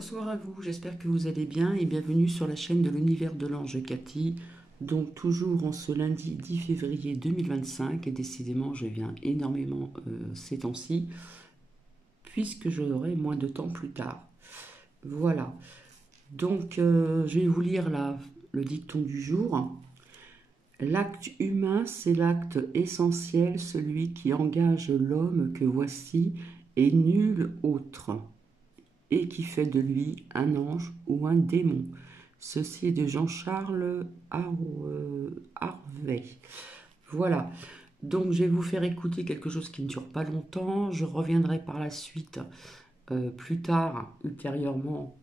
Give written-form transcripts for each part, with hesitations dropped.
Bonsoir à vous, j'espère que vous allez bien et bienvenue sur la chaîne de l'univers de l'ange Cathy. Donc toujours en ce lundi 10 février 2025 et décidément je viens énormément ces temps-ci puisque j'aurai moins de temps plus tard. Voilà, donc je vais vous lire le dicton du jour. L'acte humain, c'est l'acte essentiel, celui qui engage l'homme que voici et nul autre, et qui fait de lui un ange ou un démon. Ceci est de Jean-Charles Harvey. Voilà. Donc je vais vous faire écouter quelque chose qui ne dure pas longtemps. Je reviendrai par la suite, plus tard, ultérieurement,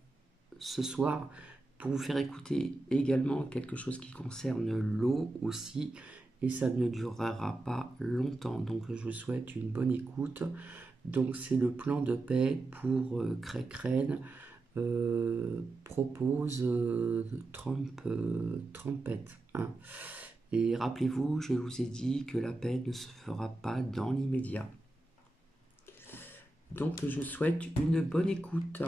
ce soir, pour vous faire écouter également quelque chose qui concerne l'eau aussi. Et ça ne durera pas longtemps. Donc je vous souhaite une bonne écoute. Donc c'est le plan de paix pour Craig propose Trumpette. Hein. Et rappelez-vous, je vous ai dit que la paix ne se fera pas dans l'immédiat. Donc je souhaite une bonne écoute.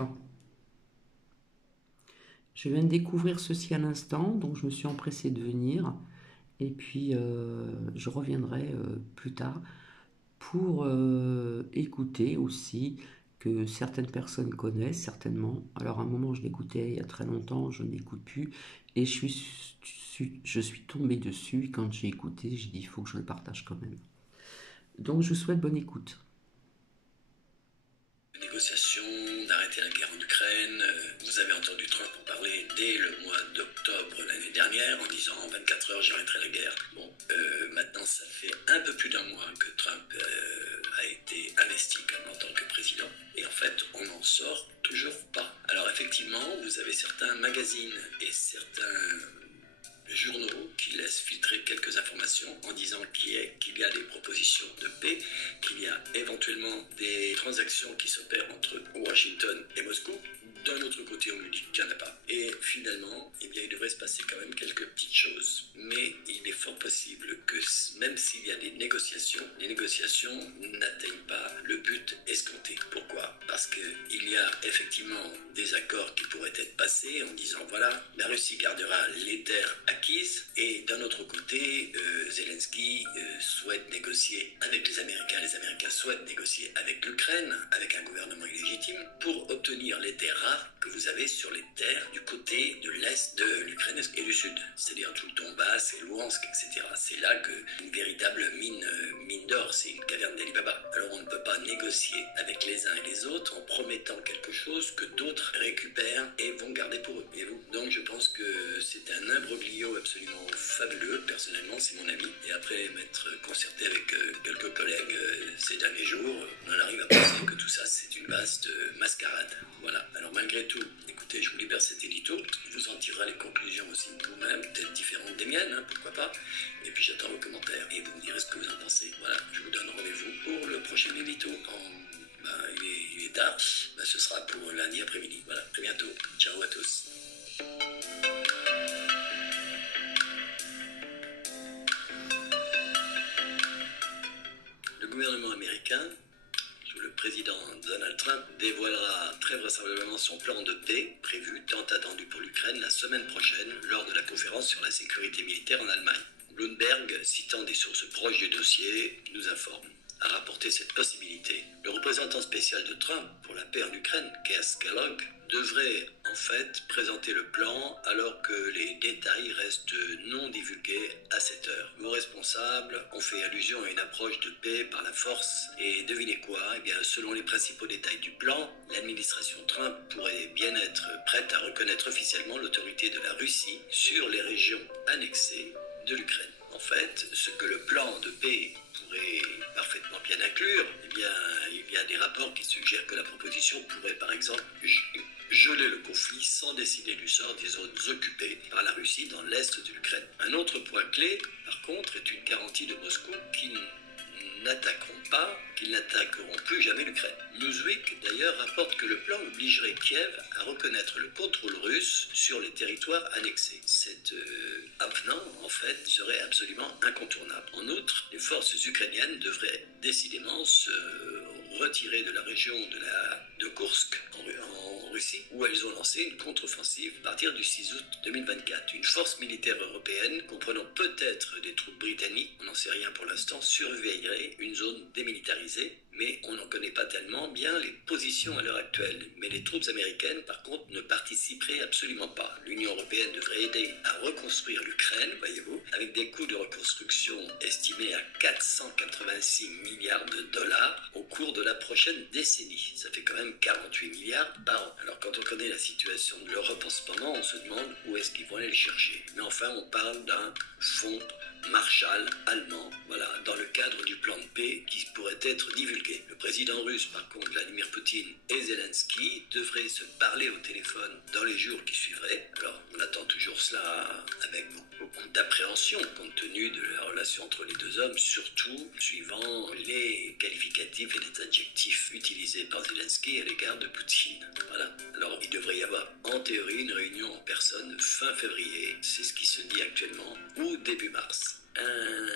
Je viens de découvrir ceci à l'instant, donc je me suis empressée de venir. Et puis je reviendrai plus tard pour écouter aussi que certaines personnes connaissent certainement. Alors à un moment je l'écoutais il y a très longtemps, je n'écoute plus et je suis tombée dessus. Quand j'ai écouté, j'ai dit il faut que je le partage quand même. Donc je vous souhaite bonne écoute. Négociation d'arrêter la guerre en Ukraine. Vous avez entendu Trump en parler dès le mois d'octobre l'année dernière en disant en 24 heures j'arrêterai la guerre. Bon, maintenant ça fait un peu plus d'un mois que Trump a été investi en tant que président et en fait on n'en sort toujours pas. Alors effectivement vous avez certains magazines et certains journaux qui laissent filtrer quelques informations en disant qu'il y a des propositions de paix, qu'il y a éventuellement des transactions qui s'opèrent entre Washington et Moscou. D'un autre côté, on nous dit qu'il n'y en a pas. Et finalement, eh bien, il devrait se passer quand même quelques petites choses. Mais il est fort possible que même s'il y a des négociations n'atteignent pas le but escompté. Pourquoi ? Parce qu'il y a effectivement des accords qui pourraient être passés en disant voilà, la Russie gardera les terres acquises et d'un autre côté, Zelensky souhaite négocier avec les Américains souhaitent négocier avec l'Ukraine, avec un gouvernement illégitime, pour obtenir les terres rares que vous avez sur les terres du côté de l'Est de l'Ukraine et du Sud, c'est-à-dire tout le Donbass et Luhansk, etc. C'est là qu'une véritable mine d'or, c'est une caverne d'Ali Baba. Alors on ne peut pas négocier avec les uns et les autres en promettant quelque chose que d'autres récupèrent et vont garder pour eux. Et vous, donc je pense que c'est un imbroglio absolument fabuleux. Personnellement, c'est mon avis. Et après m'être concerté avec quelques collègues ces derniers jours, on en arrive à penser que tout ça, c'est une vaste mascarade. Voilà. Alors malgré tout, écoutez, je vous libère cet édito. Vous en tirerez les conclusions aussi vous-même, peut-être différentes des miennes, hein, pourquoi pas. Et puis j'attends vos commentaires et vous me direz ce que vous en pensez. Voilà, je vous donne rendez-vous pour le prochain édito. Il est tard, ce sera pour lundi après-midi. Voilà, très bientôt. Ciao à tous. Le gouvernement américain, sous le président Donald Trump, dévoilera très vraisemblablement son plan de paix, prévu tant attendu pour l'Ukraine, la semaine prochaine, lors de la conférence sur la sécurité militaire en Allemagne. Bloomberg, citant des sources proches du dossier, nous informe, a rapporté cette possibilité. Le représentant spécial de Trump pour la paix en Ukraine, Keith Kellogg, devrait en fait présenter le plan alors que les détails restent non divulgués à cette heure. Vos responsables ont fait allusion à une approche de paix par la force et devinez quoi ? Eh bien, selon les principaux détails du plan, l'administration Trump pourrait bien être prête à reconnaître officiellement l'autorité de la Russie sur les régions annexées de l'Ukraine. En fait, ce que le plan de paix pourrait parfaitement bien inclure, eh bien, il y a des rapports qui suggèrent que la proposition pourrait, par exemple, geler le conflit sans décider du sort des zones occupées par la Russie dans l'est de l'Ukraine. Un autre point clé, par contre, est une garantie de Moscou qui qu'ils n'attaqueront plus jamais l'Ukraine. Newsweek, d'ailleurs, rapporte que le plan obligerait Kiev à reconnaître le contrôle russe sur les territoires annexés. Cet avenant, en fait, serait absolument incontournable. En outre, les forces ukrainiennes devraient décidément se retirer de la région de Kursk en Russie, où elles ont lancé une contre-offensive à partir du 6 août 2024. Une force militaire européenne, comprenant peut-être des troupes britanniques, on n'en sait rien pour l'instant, surveillerait une zone démilitarisée, mais on n'en connaît pas tellement bien les positions à l'heure actuelle. Mais les troupes américaines, par contre, ne participeraient absolument pas. L'Union européenne devrait aider à reconstruire l'Ukraine, voyez-vous, avec des coûts de reconstruction estimés à 486 milliards de dollars au cours de la prochaine décennie. Ça fait quand même 48 milliards par an. Alors quand on connaît la situation de l'Europe en ce moment, on se demande où est-ce qu'ils vont aller le chercher. Mais enfin, on parle d'un fonds Marshall allemand, voilà, dans le cadre du plan de paix qui pourrait être divulgué. Le président russe, par contre, Vladimir Poutine et Zelensky devraient se parler au téléphone dans les jours qui suivraient. Alors, on attend toujours cela avec beaucoup d'appréhension compte tenu de la relation entre les deux hommes, surtout suivant les qualificatifs et les adjectifs utilisés par Zelensky à l'égard de Poutine. Voilà. Alors, il devrait y avoir en théorie une réunion en personne fin février, c'est ce qui se dit actuellement, ou début mars. Un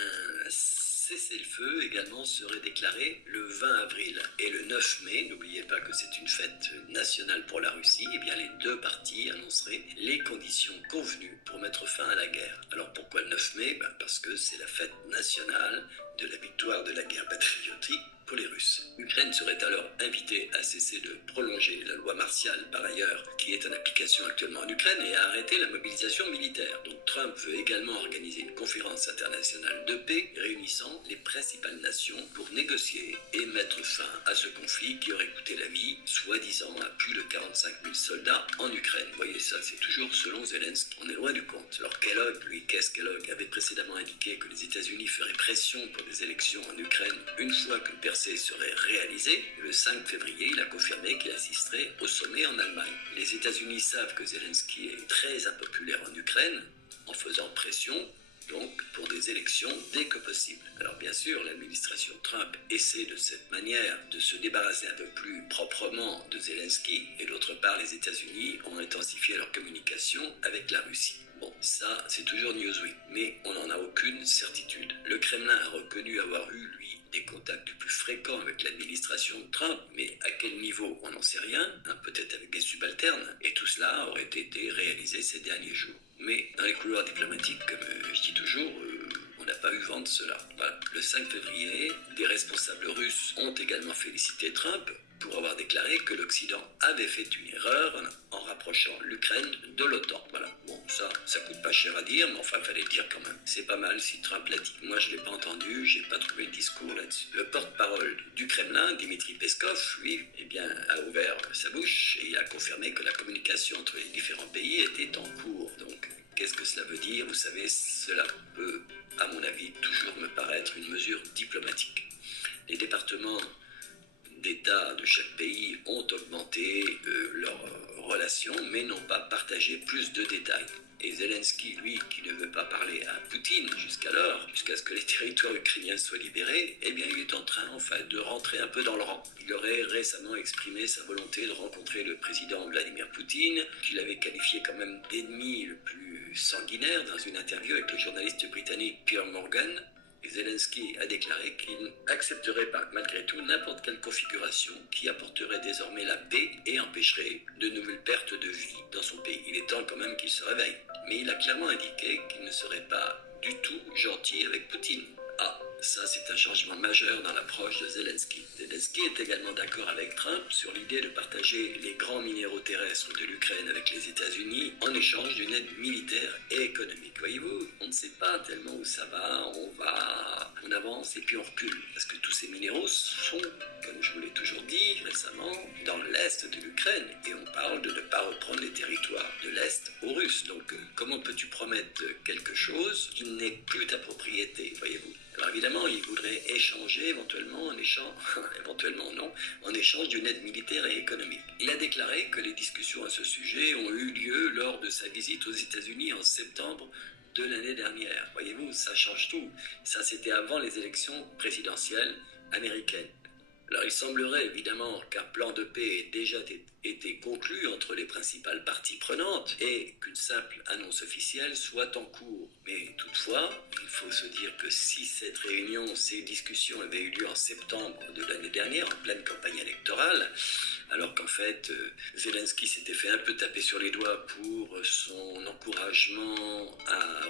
cessez-le-feu également serait déclaré le 20 avril et le 9 mai, n'oubliez pas que c'est une fête nationale pour la Russie, et bien les deux parties annonceraient les conditions convenues pour mettre fin à la guerre. Alors pourquoi le 9 mai? Parce que c'est la fête nationale de la victoire de la guerre patriotique pour les Russes. L'Ukraine serait alors invitée à cesser de prolonger la loi martiale, par ailleurs, qui est en application actuellement en Ukraine, et à arrêter la mobilisation militaire. Donc Trump veut également organiser une conférence internationale de paix réunissant les principales nations pour négocier et mettre fin à ce conflit qui aurait coûté la vie, soi-disant, à plus de 45 000 soldats en Ukraine. Vous voyez ça, c'est toujours selon Zelensky. On est loin du compte. Alors Kellogg, lui, qu'est-ce Kellogg avait précédemment indiqué que les États-Unis feraient pression pour des élections en Ukraine une fois que le percée serait réalisé. Le 5 février, il a confirmé qu'il assisterait au sommet en Allemagne. Les États-Unis savent que Zelensky est très impopulaire en Ukraine, en faisant pression donc pour des élections dès que possible. Alors bien sûr, l'administration Trump essaie de cette manière de se débarrasser un peu plus proprement de Zelensky, et d'autre part, les États-Unis ont intensifié leur communication avec la Russie. Bon, ça, c'est toujours Newsweek, mais on n'en a aucune certitude. Le Kremlin a reconnu avoir eu, lui, des contacts plus fréquents avec l'administration Trump, mais à quel niveau, on n'en sait rien, peut-être avec des subalternes, et tout cela aurait été réalisé ces derniers jours. Mais dans les couloirs diplomatiques, comme je dis toujours, on n'a pas eu vent de cela. Voilà. Le 5 février, des responsables russes ont également félicité Trump pour avoir déclaré que l'Occident avait fait une erreur en rapprochant l'Ukraine de l'OTAN. Voilà. Bon, ça coûte pas cher à dire, mais enfin, fallait le dire quand même. C'est pas mal si Trump l'a dit. Moi, je l'ai pas entendu, j'ai pas trouvé le discours là-dessus. Le porte-parole du Kremlin, Dmitri Peskov, lui, eh bien, a ouvert sa bouche et il a confirmé que la communication entre les différents pays était en cours. Donc, qu'est-ce que cela veut dire? Vous savez, cela peut, à mon avis, toujours me paraître une mesure diplomatique. Les départements d'État de chaque pays ont augmenté leurs relations, mais n'ont pas partagé plus de détails. Et Zelensky, lui, qui ne veut pas parler à Poutine jusqu'alors, jusqu'à ce que les territoires ukrainiens soient libérés, eh bien, il est en train, en fait, de rentrer un peu dans le rang. Il aurait récemment exprimé sa volonté de rencontrer le président Vladimir Poutine, qu'il avait qualifié quand même d'ennemi le plus sanguinaire dans une interview avec le journaliste britannique Piers Morgan. Et Zelensky a déclaré qu'il accepterait malgré tout n'importe quelle configuration qui apporterait désormais la paix et empêcherait de nouvelles pertes de vie dans son pays. Il est temps quand même qu'il se réveille. Mais il a clairement indiqué qu'il ne serait pas du tout gentil avec Poutine. Ah, ça c'est un changement majeur dans l'approche de Zelensky. Zelensky est également d'accord avec Trump sur l'idée de partager les grands minéraux terrestres de l'Ukraine avec les États-Unis en échange d'une aide militaire et économique. Voyez-vous, on ne sait pas tellement où ça va, on avance et puis on recule. Parce que tous ces minéraux sont, comme je vous l'ai toujours dit récemment, dans l'est de l'Ukraine. Et on parle de ne pas reprendre les territoires de l'est aux Russes. Donc comment peux-tu promettre quelque chose qui n'est plus ta propriété, voyez-vous? Alors évidemment, il voudrait échanger éventuellement en échange, éventuellement non, en échange d'une aide militaire et économique. Il a déclaré que les discussions à ce sujet ont eu lieu lors de sa visite aux États-Unis en septembre de l'année dernière. Voyez-vous, ça change tout. Ça, c'était avant les élections présidentielles américaines. Alors il semblerait évidemment qu'un plan de paix ait déjà été conclu entre les principaux principales parties prenantes et qu'une simple annonce officielle soit en cours. Mais toutefois, il faut se dire que si cette réunion, ces discussions avaient eu lieu en septembre de l'année dernière, en pleine campagne électorale, alors qu'en fait, Zelensky s'était fait un peu taper sur les doigts pour son encouragement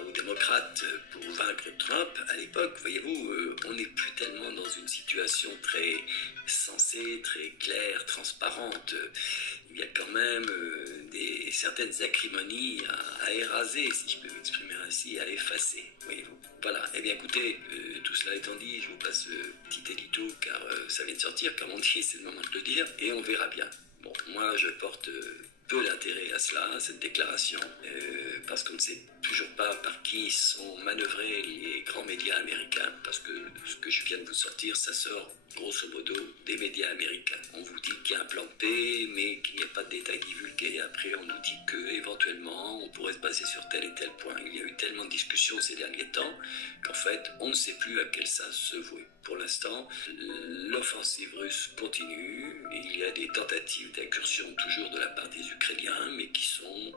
aux démocrates pour vaincre Trump, à l'époque, voyez-vous, on n'est plus tellement dans une situation très sensée, très claire, transparente. Il y a quand même certaines acrimonies à éraser, si je peux m'exprimer ainsi, à effacer, voyez-vous. Voilà, eh bien écoutez, tout cela étant dit, je vous passe petit édito car ça vient de sortir, comme on dit, c'est le moment de le dire, et on verra bien. Bon, moi je porte peu d'intérêt à cela, à cette déclaration, parce qu'on ne sait toujours pas par qui sont manœuvrés les grands médias américains, parce que ce que je viens de vous sortir, ça sort grosso modo des médias américains. On vous dit qu'il y a un plan B, mais qu'il n'y a pas de détails divulgués. Après, on nous dit qu'éventuellement, on pourrait se baser sur tel et tel point. Il y a eu tellement de discussions ces derniers temps qu'en fait, on ne sait plus à quel sens se vouer. Pour l'instant, l'offensive russe continue. Il y a des tentatives d'incursion toujours de la part des Ukrainiens, mais qui sont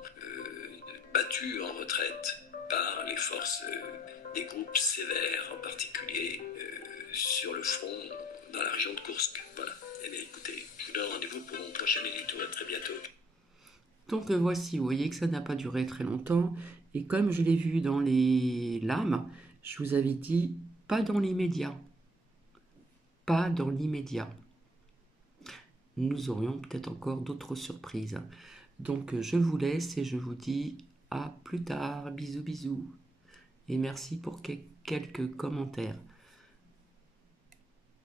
battus en retraite par les forces des groupes sévères, en particulier sur le front dans la région de Koursk. Voilà. Eh bien écoutez, je vous donne rendez-vous pour mon prochain édito. À très bientôt. Donc voici, vous voyez que ça n'a pas duré très longtemps. Et comme je l'ai vu dans les lames, je vous avais dit pas dans l'immédiat. Pas dans l'immédiat. Nous aurions peut-être encore d'autres surprises. Donc je vous laisse et je vous dis à plus tard. Bisous bisous. Et merci pour quelques commentaires.